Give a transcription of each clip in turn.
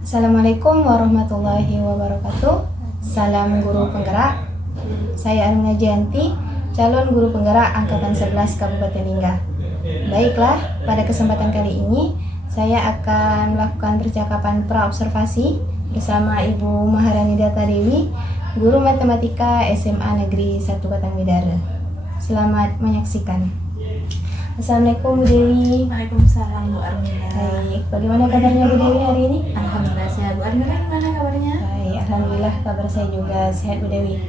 Assalamualaikum warahmatullahi wabarakatuh. Salam guru penggerak. Saya Aruna Janti, calon guru penggerak angkatan 11 Kabupaten Lingga. Baiklah, pada kesempatan kali ini saya akan melakukan percakapan pra-observasi bersama Ibu Maharani Data Dewi, guru matematika SMA Negeri 1 Batangbidara. Selamat menyaksikan. Assalamualaikum Bu Dewi. Waalaikumsalam Bu Armina. Baik, bagaimana kabarnya Bu Dewi hari ini? Alhamdulillah sehat. Bu Armina gimana kabarnya? Baik, alhamdulillah kabar saya juga sehat Bu Dewi.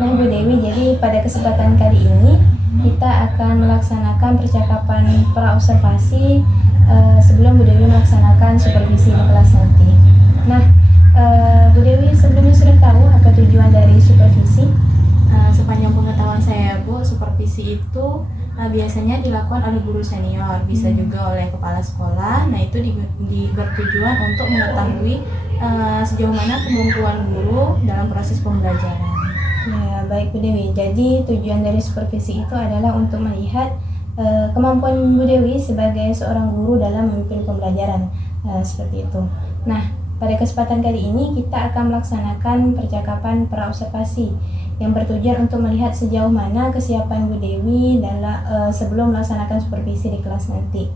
Nah Bu Dewi, jadi pada kesempatan kali ini kita akan melaksanakan percakapan pra-observasi sebelum Bu Dewi melaksanakan supervisi di kelas nanti. Nah, Bu Dewi sebelumnya sudah tahu apa tujuan dari supervisi? Sepanjang pengetahuan saya Bu, supervisi itu biasanya dilakukan oleh guru senior, bisa juga oleh kepala sekolah. Nah itu bertujuan untuk mengetahui sejauh mana kemampuan guru dalam proses pembelajaran. Ya, baik Bu Dewi. Jadi tujuan dari supervisi itu adalah untuk melihat kemampuan Bu Dewi sebagai seorang guru dalam memimpin pembelajaran, seperti itu. Nah, pada kesempatan kali ini kita akan melaksanakan percakapan pra-observasi yang bertujuan untuk melihat sejauh mana kesiapan Bu Dewi dalam sebelum melaksanakan supervisi di kelas nanti.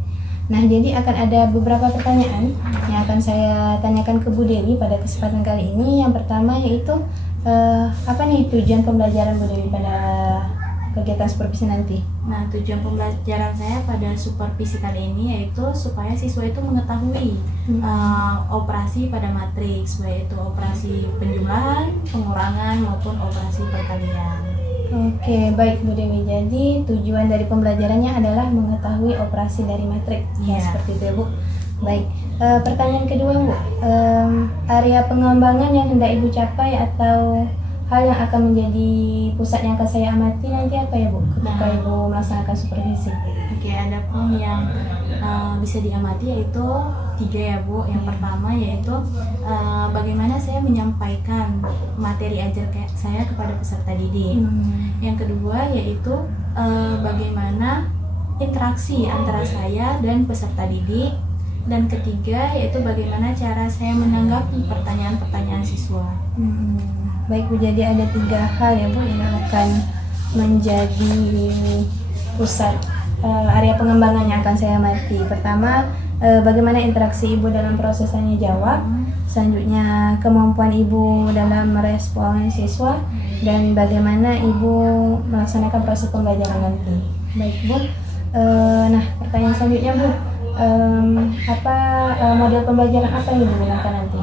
Nah, jadi akan ada beberapa pertanyaan yang akan saya tanyakan ke Bu Dewi pada kesempatan kali ini. Yang pertama yaitu apa nih tujuan pembelajaran Bu Dewi pada kegiatan supervisi nanti? Nah, tujuan pembelajaran saya pada supervisi kali ini yaitu supaya siswa itu mengetahui operasi pada matriks, baik itu operasi penjumlahan, pengurangan maupun operasi perkalian. Oke, baik Bu Dewi. Jadi tujuan dari pembelajarannya adalah mengetahui operasi dari matriks. Iya. Seperti itu ya Bu. Baik. Pertanyaan kedua Bu, area pengembangan yang hendak Ibu capai atau hal yang akan menjadi pusat yang akan saya amati nanti apa ya Bu ketika Ibu melaksanakan supervisi? Oke, ada pun yang bisa diamati yaitu 3 ya Bu. Yang pertama yaitu bagaimana saya menyampaikan materi ajar saya kepada peserta didik. Yang kedua yaitu bagaimana interaksi antara saya dan peserta didik. Dan ketiga yaitu bagaimana cara saya menanggapi pertanyaan-pertanyaan siswa. Baik Bu, jadi ada 3 hal ya Bu yang akan menjadi pusat area pengembangan yang akan saya amati. Pertama, bagaimana interaksi Ibu dalam proses tanya jawab. Selanjutnya, kemampuan Ibu dalam merespon siswa. Dan bagaimana Ibu melaksanakan proses pembelajaran nanti. Baik Bu, nah pertanyaan selanjutnya Bu, apa model pembelajaran apa yang digunakan nanti?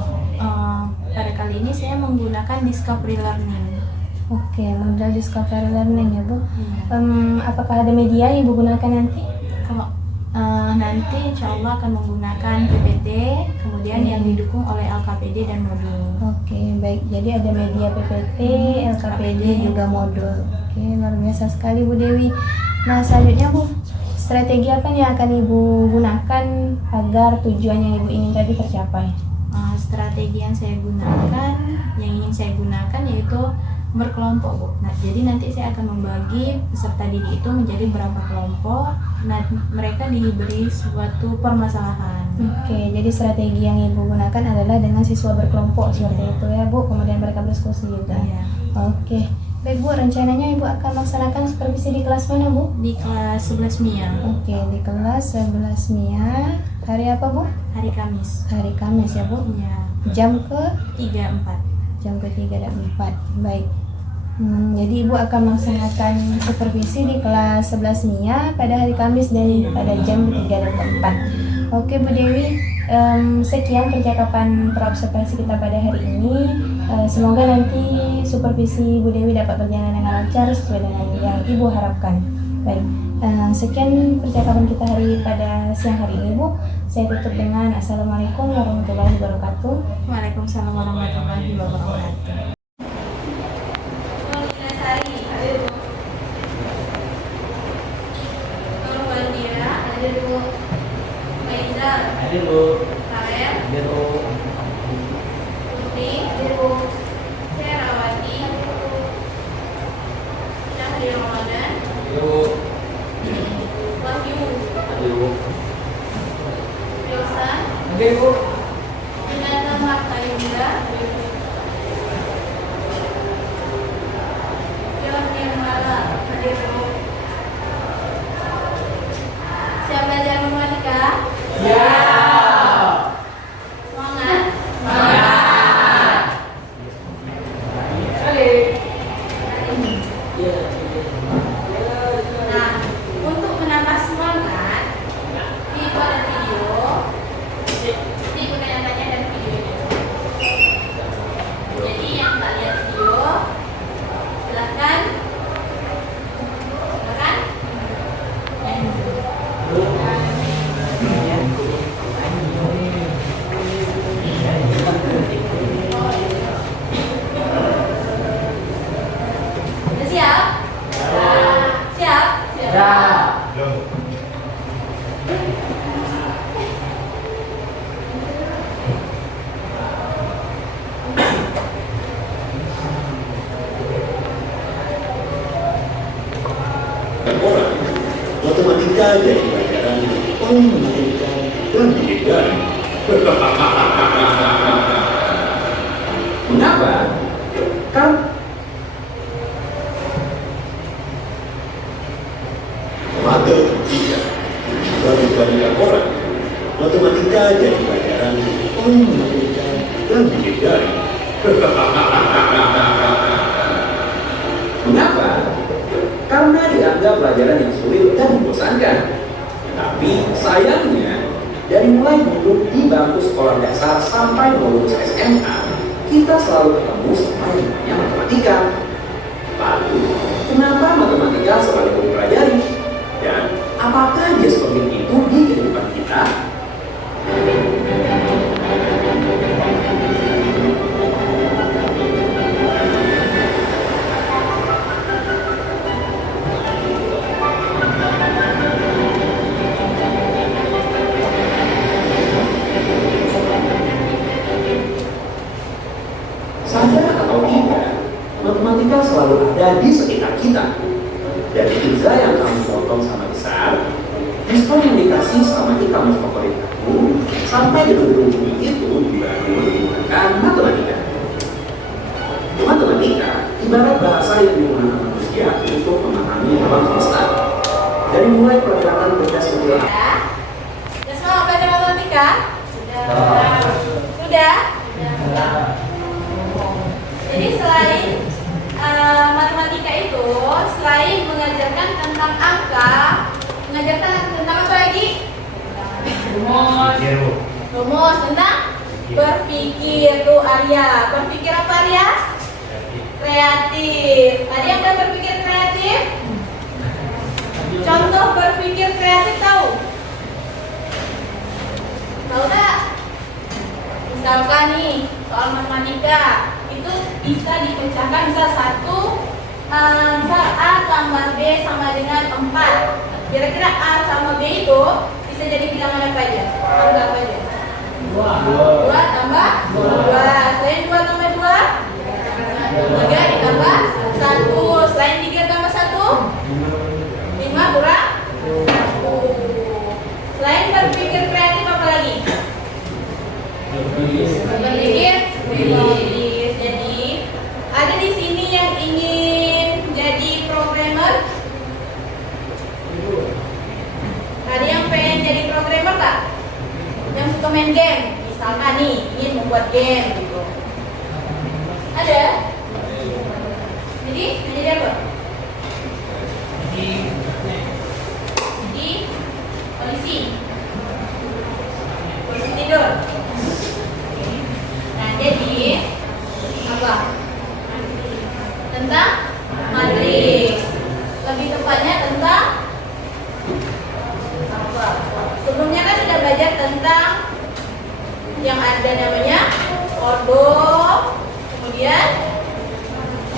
Pada kali ini saya menggunakan discovery learning. Oke, model discovery learning ya Bu. Apakah ada media yang Ibu gunakan nanti? Kalau nanti insya Allah akan menggunakan PPT, kemudian yang didukung oleh LKPD dan modul. Oke, baik. Jadi ada media PPT, LKPD juga modul. Oke, luar biasa sekali Bu Dewi. Nah, selanjutnya Bu, strategi apa yang akan Ibu gunakan agar tujuan yang Ibu ingin tadi tercapai? Strategi yang ingin saya gunakan yaitu berkelompok Bu. Nah, jadi nanti saya akan membagi peserta didik itu menjadi berapa kelompok. Nah, mereka diberi suatu permasalahan. Oke, jadi strategi yang Ibu gunakan adalah dengan siswa berkelompok seperti itu ya Bu. Kemudian mereka berdiskusi juga. Iya. Oke, baik Bu. Rencananya Ibu akan melaksanakan supervisi di kelas mana Bu? Di kelas 11 MIA. Oke, di kelas 11 MIA. Hari apa Bu? Hari Kamis. Hari Kamis ya Bu. Iya. Jam ke 3-4. jam ke-3 dan 4. Baik. Jadi Ibu akan melaksanakan supervisi di kelas 11 MIA pada hari Kamis dan pada jam 3 dan 4. Oke Bu Dewi, sekian percakapan pra-observasi kita pada hari ini. Semoga nanti supervisi Bu Dewi dapat berjalan dengan lancar sesuai dengan yang Ibu harapkan. Baik, sekian percakapan kita pada siang hari ini Bu. Saya tutup dengan Assalamualaikum warahmatullahi wabarakatuh. Waalaikumsalam warahmatullahi wabarakatuh. Hadir Bu. Hadir Bu. Putri, Serawati, Syahri Ramadan, Hadir Bu. Wahyu, Hadir Bu. Yosa, Hadir Bu. Jonathan Indra. John Nirmala, hadir Bu. Siap belajar matematika? Ya. Semangat? Semangat. Nah, untuk menambah semangat, itu ada video. Ini ikutin tanya dan video ini. Jadi yang tak lihat video, silahkan. Silahkan. Udah siap? Siap? Siap. Orang matematika jadi pelajaran paling menyenangkan dan menyegar. Mengapa? Kan matematika bagi banyak orang matematika jadi pelajaran paling menyenangkan dan menyegar. Mengapa? Karena dianggap pelajaran yang sulit dan membosankan. Tapi sayangnya, dari mulai duduk di bangku sekolah dasar sampai lulus SMA, kita selalu ketemu sama yang namanya matematika. Lalu, kenapa matematika selalu dipelajari? Dan apakah dia sepenting itu di kehidupan kita? Sadar atau tidak, matematika selalu ada di sekitar kita. Dari pizza yang kamu potong sama besar, diskon yang dikasih sama e-commerce favorit kamu, sampai gedung-gedung tinggi itu juga menggunakan matematika. Matematika ibarat bahasa yang digunakan manusia untuk memahami alam semesta. Dari mulai pergerakan benda kecil. Ya semua belajar matematika? Sudah. Sudah? Jadi selain matematika itu, selain mengajarkan tentang angka, mengajarkan tentang apa lagi? Rumus tentang berpikir. Tuh Arya, berpikir apa Arya? Kreatif. Ada yang udah berpikir kreatif? Contoh berpikir kreatif tahu? Tahu tak? Misalkan nih soal matematika itu bisa dipecahkan, misal misal A tambah B sama dengan 4. Kira-kira A sama B itu bisa jadi bilangan apa aja? Anggap aja 2 tambah 2. Selain 2 tambah 2, 3 ditambah 1. Selain 3 tambah 1, 5 kurang 1. Selain berpikir kreatif apa lagi? Berpikir kritis. Jadi ada di sini yang ingin jadi programmer? Ada yang pengen jadi programmer tak? Yang suka main game, misalkan nih ingin membuat game gitu. Ada? Jadi menjadi apa? Jadi polisi. Polisi tidur. Nah, jadi apa? Tentang matriks. Lebih tepatnya tentang apa? Sebelumnya kan sudah belajar tentang yang ada namanya ordo, kemudian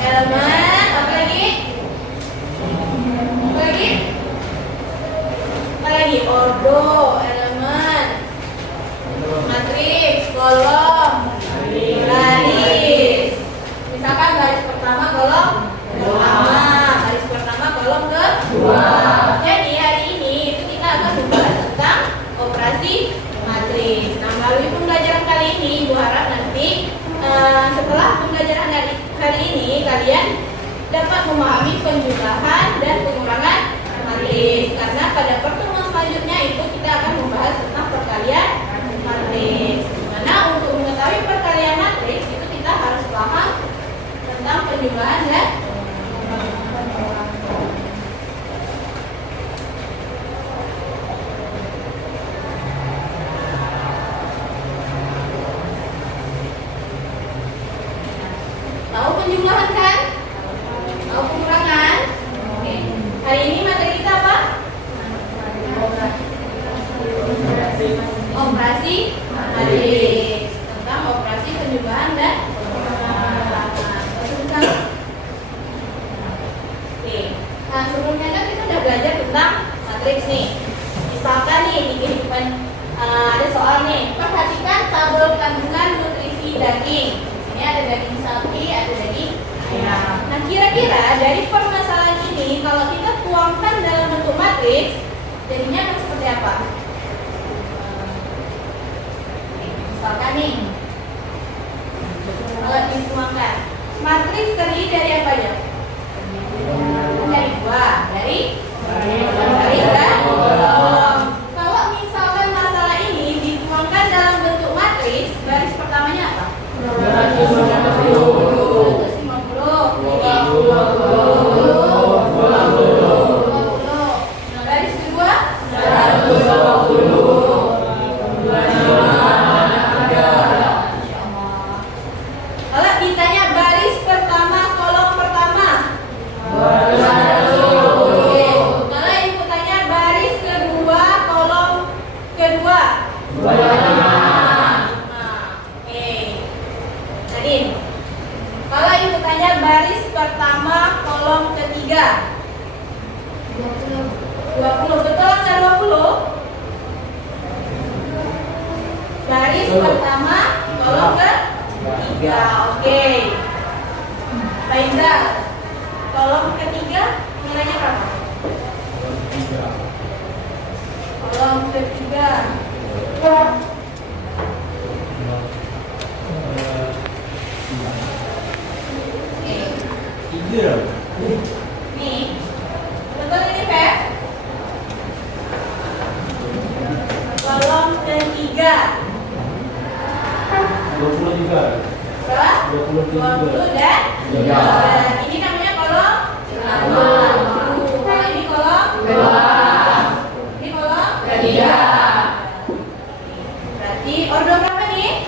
elemen, apa lagi? Apa lagi? Apa lagi? Ordo, elemen, matriks, kolom, garis. Misalkan garis pertama kolom pertama, garis pertama kolom kedua. Jadi hari ini itu kita akan membahas tentang operasi matriks. Nah, melalui pembelajaran kali ini, Ibu harap nanti dapat memahami penjumlahan dan pengurangan matriks. Karena pada pertemuan selanjutnya itu kita akan membahas tentang perkalian matriks. Karena untuk mengetahui perkalian matriks itu kita harus paham tentang penjumlahan dan tahu penjumlahan kan? Tahu pengurangan? Oke. Hari ini materi kita apa? Operasi matriks. Tentang operasi penjumlahan dan pengurangan. Oke. Nah, sebelumnya kan kita udah belajar tentang matriks nih. Misalkan nih di kehidupan ada soal nih. Perhatikan tabel kandungan nutrisi daging. Ini ada daging sapi, ada daging ayam. Nah, kira-kira dari permasalahan ini kalau kita tuangkan dalam bentuk matriks, jadinya akan seperti apa? Misalkan nih, kalau dituangkan, matriks terdiri dari apa aja? Dari dua, dari dan kolom. Kalau misalkan masalah ini dituangkan dalam bentuk matriks, baris pertamanya apa? 150. Baris kedua 120. Kalau ditanya baris pertama kolom pertama, oke. Kalau ibu tanya baris kedua kolom kedua, oke. Nadine, kalau ibu tanya baris pertama kolom ketiga, 20. Betul nggak 20? Baris pertama kolom ketiga, oke. Faizal, kolom ketiga nilainya berapa? Kolom ketiga nih, betul ini Feb? Kolom ketiga 23. berapa? 20 dan 3. Ini namanya kolom 1. Kalau ini kolom 2. Ini kolom 3. Berarti ordo berapa nih?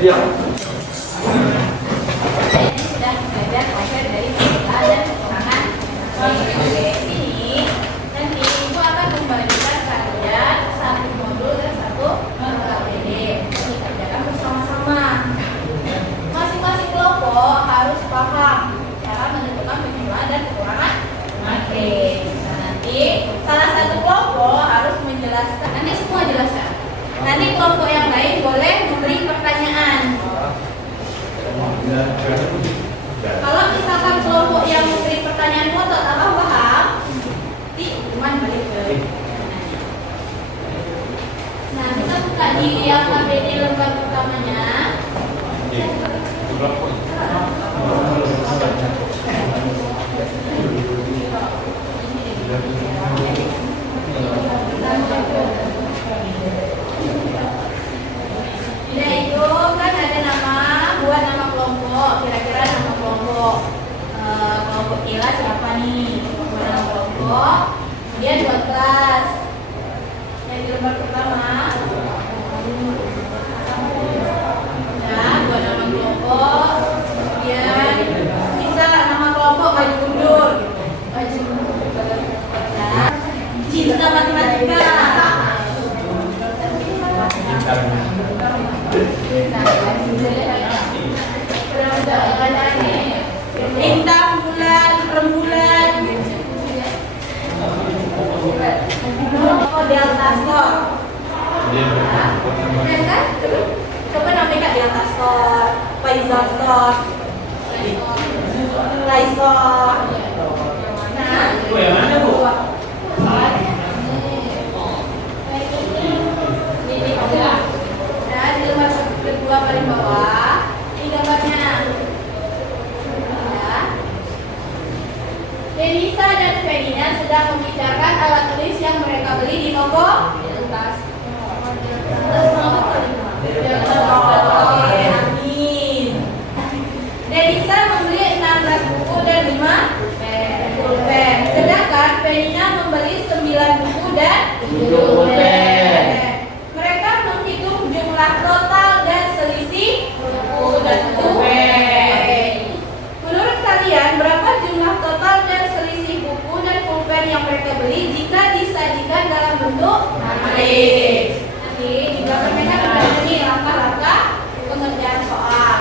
Iya. Ini sudah belajar hasil dari penjumlahan dan pengurangan. Oke, sini nanti ibu akan membagikan kalian satu modul dan satu KPD. Ini kerjakan bersama-sama. Masing-masing kelompok harus paham cara menentukan penjumlahan dan pengurangan matriks. Nah, nanti salah satu kelompok harus menjelaskan. Nanti semua jelaskan. Nanti kelompok yang lain boleh memberi pertanyaan. Kalau misalkan kelompok yang memberi pertanyaan ngotot apa paham, nanti cuman balik ke. Nah, bisa buka di yang KPD lembar pertamanya. Bila itu kan ada nama, buat nama kelompok, kira-kira nama kelompok. Kelompok Kila siapa nih? Buat nama kelompok. Kemudian buat kelas. Yang di lembar pertama. Nah, buat nama kelompok. Kemudian bisa nama kelompok baju mundur. Baju mundur. Nah, cinta matematika. Delta Store. Keren kan? Coba namanya Delta Store, Faisal Store, Play Store. Nah, yang mana Bu? nah di lembar kedua paling bawah, ini gambarnya. Ya. Denisa dan Ferdinand sedang membicarakan alat tulis yang mereka beli di toko Delta Store. Oke, amin. Denisa membeli 16 buku dan 5 pulpen. Sedangkan Ferdinand membeli 9 buku dan 7 pulpen. Mereka menghitung jumlah total dan selisih buku dan pulpen. Menurut kalian berapa jumlah total dan selisih buku dan pulpen yang mereka beli jika disajikan dalam bentuk matriks? Nanti di belakang mereka ada ini langkah-langkah pengerjaan soal.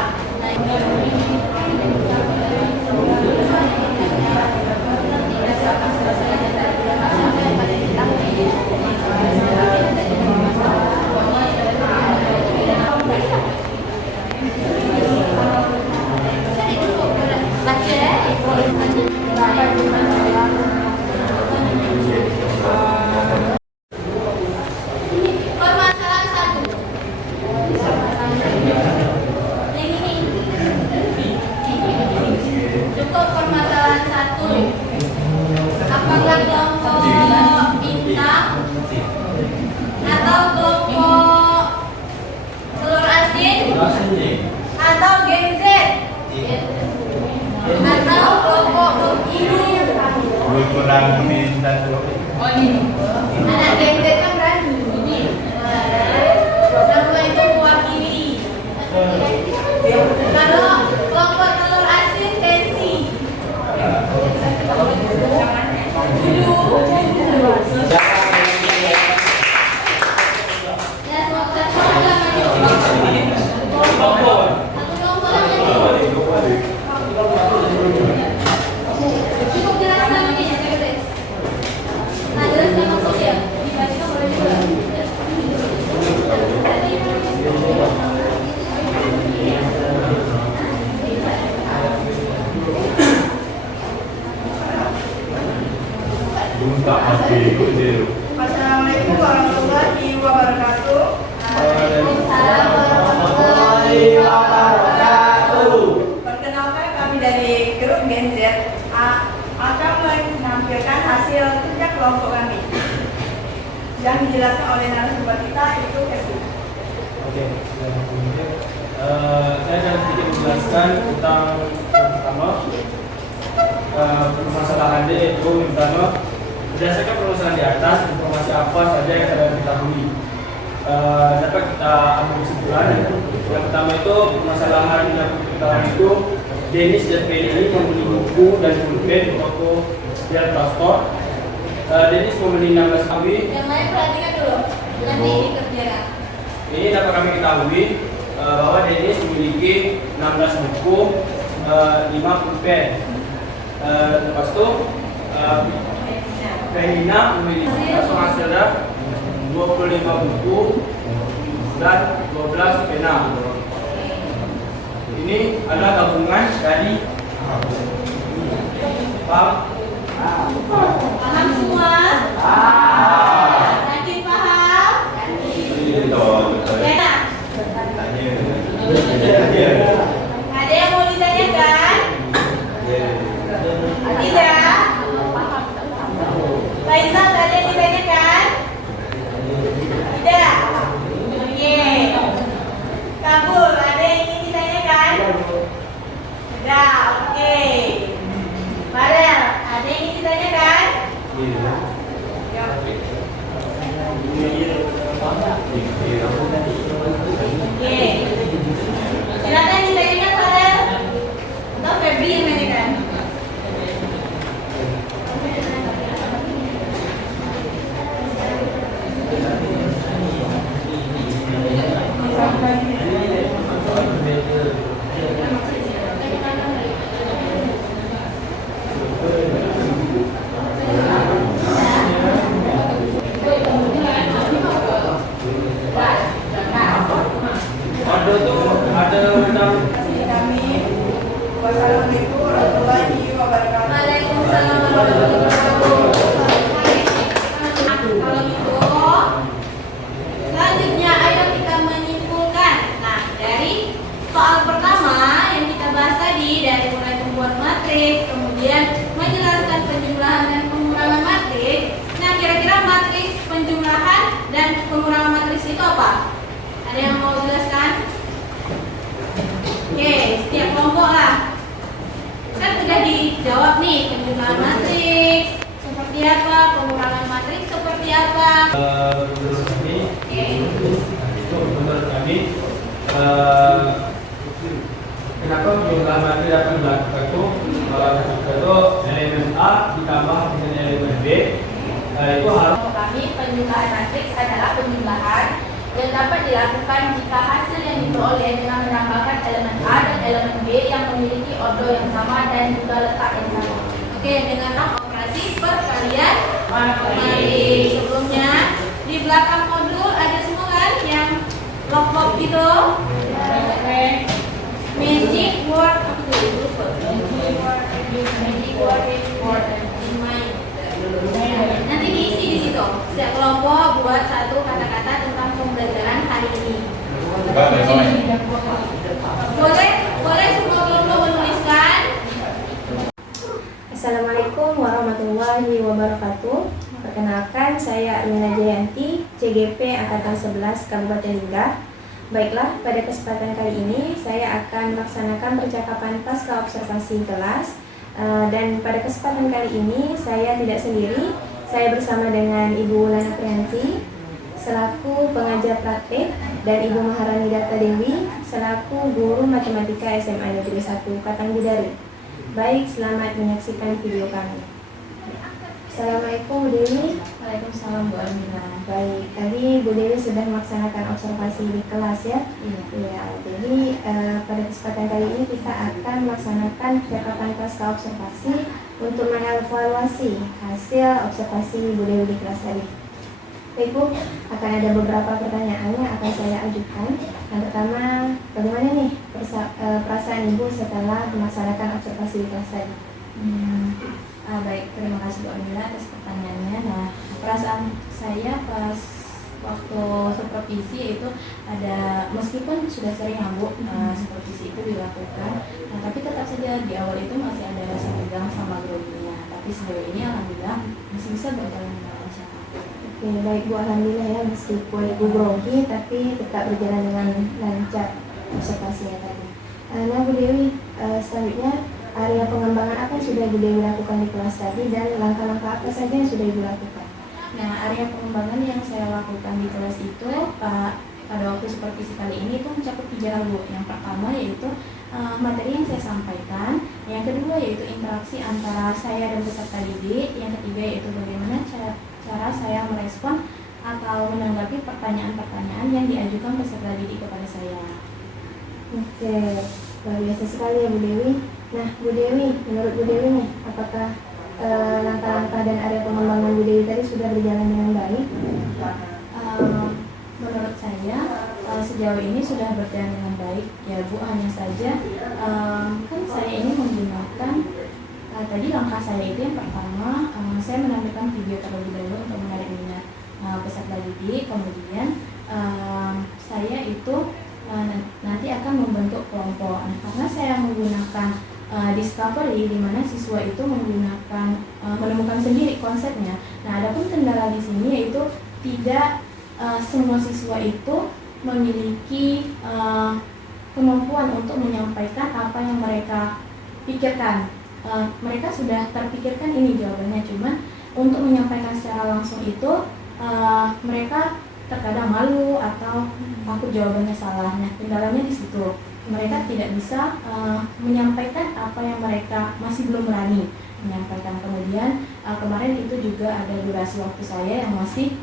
Permasalahan satu. Yang ini. Cukup permasalahan satu. Apakah kelompok bintang atau kelompok telur asin atau Gen Z atau kelompok begitu? Kurang minta dulu. Anak Gen Z kan berani. Nama itu mewakili. Kalau kelompok telur asin tensi. Ya, satu kelompok lagi. Cukup jelas namanya ya, guys. Nah, jelasnya maksudnya. Dibaca boleh juga. Bunta mati itu. Assalamualaikum warahmatullahi wabarakatuh. Perkenalkan kami dari grup Gen Z akan menampilkan hasil kerja kelompok kami yang dijelaskan oleh narasumber kita itu Esu. Oke, saya akan sedikit menjelaskan tentang yang pertama permasalahan D, yaitu yang pertama berdasarkan permasalahan di atas informasi apa saja yang kalian ketahui. Dapat kita ambil kesimpulan. Yang pertama itu permasalahan yang kita itu Dennis dan Feli membeli buku dan pulpen di toko Delta Store. Dennis membeli 16 kami. Yang lain perhatikan dulu. Nanti dikerjakan. Ini dapat kami ketahui bahwa Dennis memiliki 16 buku, 5 pulpen. Lepas itu Ferdinand memiliki hasilnya 25 buku dan 12 pena. Ini adalah gabungan dari paham? Paham semua? Yakin paham? Ya. Ada yang mau ditanyakan? Tidak? Faisal, ada yang ditanyakan? Tidak? Oke. Kabul, ada yang ingin ditanyakan? Tidak, oke. Farel, ada yang ingin ditanyakan? Oke. Silakan ditanyakan Farel. Atau Febri yang menanyakan? kenapa jumlah materi dapat dilakukan itu elemen A ditambah dengan elemen B itu harus. Kami penjumlahan matriks adalah penjumlahan yang dapat dilakukan jika hasil yang diperoleh dengan menambahkan elemen A dan elemen B yang memiliki ordo yang sama dan juga letak yang sama. Oke, dengan operasi perkalian. Mari sebelumnya di belakang modul ada semua kan yang log-log gitu. Magic word apa itu? Magic word in mind. Nanti diisi di situ. Setiap kelompok buat satu kata-kata tentang pembelajaran hari ini. Boleh semua kelompok menuliskan. Assalamualaikum warahmatullahi wabarakatuh. Perkenalkan, saya Amina Jayanti, CGP Angkatan 11 Kabupaten Linggah. Baiklah, pada kesempatan kali ini saya akan melaksanakan percakapan pasca observasi kelas. Dan pada kesempatan kali ini saya tidak sendiri, saya bersama dengan Ibu Lana Priyanti selaku pengajar praktek dan Ibu Maharani Data Dewi selaku guru matematika SMA Negeri 1 Katangbidari. Baik, selamat menyaksikan video kami. Assalamualaikum Bu Dewi. Waalaikumsalam Bu Amina. Baik, tadi Bu Dewi sudah melaksanakan observasi di kelas ya. Iya. Jadi pada kesempatan kali ini kita akan melaksanakan percakapan pasca observasi untuk mengevaluasi hasil observasi Bu Dewi di kelas tadi. Baik Bu, akan ada beberapa pertanyaan yang akan saya ajukan. Yang pertama, bagaimana nih perasaan Ibu setelah melaksanakan observasi di kelas tadi? Baik, terima kasih Bu Amina atas pertanyaannya. Nah, perasaan saya pas waktu supervisi itu ada, meskipun sudah sering Bu supervisi itu dilakukan, nah, tapi tetap saja di awal itu masih ada rasa tegang sama groginya. Tapi sejauh ini alhamdulillah masih bisa berjalan dengan lancar. Oke, baik Bu, alhamdulillah ya, meskipun Ibu grogi tapi tetap berjalan dengan lancar observasinya tadi. Nah Bu Dewi, selanjutnya area pengembangan apa yang sudah Ibu Dewi lakukan di kelas tadi dan langkah-langkah apa saja yang sudah Ibu lakukan? Nah, area pengembangan yang saya lakukan di kelas itu pada waktu supervisi kali ini itu mencakup 3 hal Bu. Yang pertama yaitu materi yang saya sampaikan, yang kedua yaitu interaksi antara saya dan peserta didik, yang ketiga yaitu bagaimana cara saya merespon atau menanggapi pertanyaan-pertanyaan yang diajukan peserta didik kepada saya. Oke, luar biasa sekali ya Bu Dewi. Nah Bu Dewi, menurut Bu Dewi nih, apakah langkah-langkah dan area pengembangan Bu Dewi tadi sudah berjalan dengan baik? Menurut saya sejauh ini sudah berjalan dengan baik ya Bu, hanya saja kan saya ini menggunakan tadi langkah saya itu yang pertama saya menampilkan video terlebih dahulu untuk menarik minat peserta didik, kemudian saya itu nanti akan membentuk kelompok. Nah, karena saya menggunakan discovery di mana siswa itu menemukan sendiri konsepnya. Nah, adapun kendala di sini yaitu tidak semua siswa itu memiliki kemampuan untuk menyampaikan apa yang mereka pikirkan. Mereka sudah terpikirkan ini jawabannya, cuman untuk menyampaikan secara langsung itu mereka terkadang malu atau takut jawabannya salah. Nah, kendalanya di situ. Mereka tidak bisa menyampaikan apa yang mereka masih belum berani menyampaikan. Kemudian kemarin itu juga ada durasi waktu saya yang masih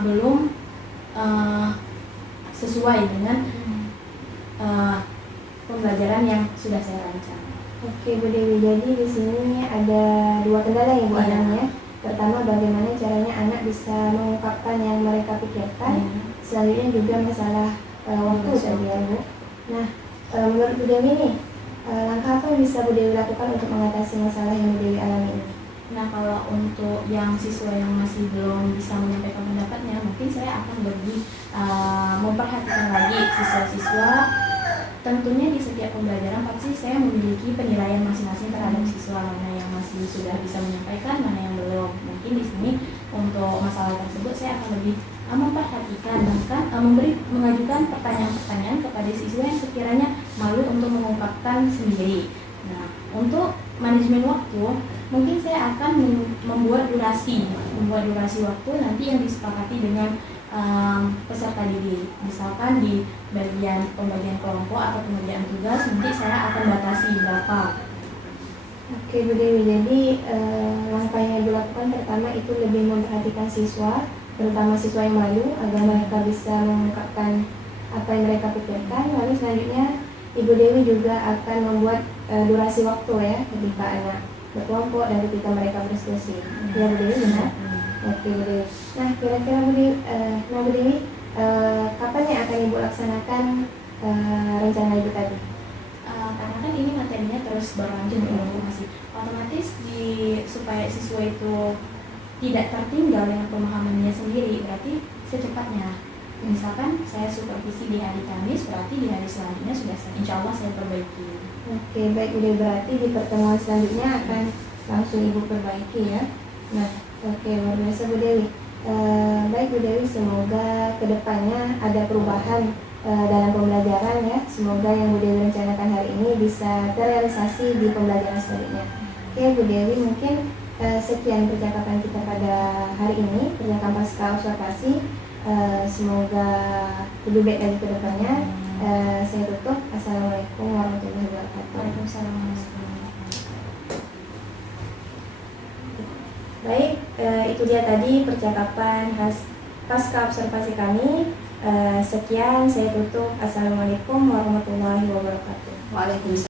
belum sesuai dengan pembelajaran yang sudah saya rancang. Oke Bu Dewi, jadi di sini ada 2 kendala ya Bu Anang. Pertama, bagaimana caranya anak bisa mengungkapkan yang mereka pikirkan. Selanjutnya juga masalah waktu tadi ya Bu. Nah, menurut Bu Dewi nih, langkah apa yang bisa Bu Dewi lakukan untuk mengatasi masalah yang Bu Dewi alami ini? Nah, kalau untuk yang siswa yang masih belum bisa menyampaikan pendapatnya, mungkin saya akan lebih memperhatikan lagi siswa-siswa. Tentunya di setiap pembelajaran pasti saya memiliki penilaian masing-masing terhadap siswa, mana yang masih sudah bisa menyampaikan, mana yang belum. Mungkin di sini untuk masalah tersebut saya akan lebih memperhatikan, bahkan mengajukan pertanyaan-pertanyaan kepada siswa yang sekiranya malu untuk mengungkapkan sendiri. Nah, untuk manajemen waktu, mungkin saya akan membuat durasi waktu nanti yang disepakati dengan peserta didik. Misalkan di bagian pembagian kelompok atau pengerjaan tugas, nanti saya akan batasi berapa. Oke Bu Dewi, jadi langkah yang dilakukan pertama itu lebih memperhatikan siswa, terutama siswa yang malu, agar mereka bisa mengungkapkan apa yang mereka pikirkan. Lalu selanjutnya Ibu Dewi juga akan membuat durasi waktu ya ketika anak berkelompok dan ketika mereka berdiskusi. Ya Bu Dewi, benar? Oke Bu Dewi. Nah kira-kira Bu Dewi, kapan yang akan Ibu laksanakan rencana Ibu tadi? Karena kan ini materinya terus berlanjut masih otomatis supaya siswa itu tidak tertinggal dengan pemahamannya sendiri, berarti secepatnya. Misalkan saya supervisi di hari Kamis, berarti di hari selanjutnya sudah insya Allah saya perbaiki. Oke, baik Bu Dewi, berarti di pertemuan selanjutnya akan langsung Ibu perbaiki ya. Nah, oke, luar biasa Bu Dewi. Baik Bu Dewi, semoga kedepannya ada perubahan dalam pembelajaran ya. Semoga yang Bu Dewi rencanakan hari ini bisa terrealisasi di pembelajaran selanjutnya. Oke Bu Dewi, mungkin sekian percakapan kita pada hari ini, percakapan pasca observasi. Semoga lebih baik lagi kedepannya. Saya tutup. Assalamualaikum warahmatullahi wabarakatuh. Waalaikumsalam warahmatullahi wabarakatuh. Baik, itu dia tadi percakapan pasca observasi kami. Sekian, saya tutup. Assalamualaikum warahmatullahi wabarakatuh. Waalaikumsalam.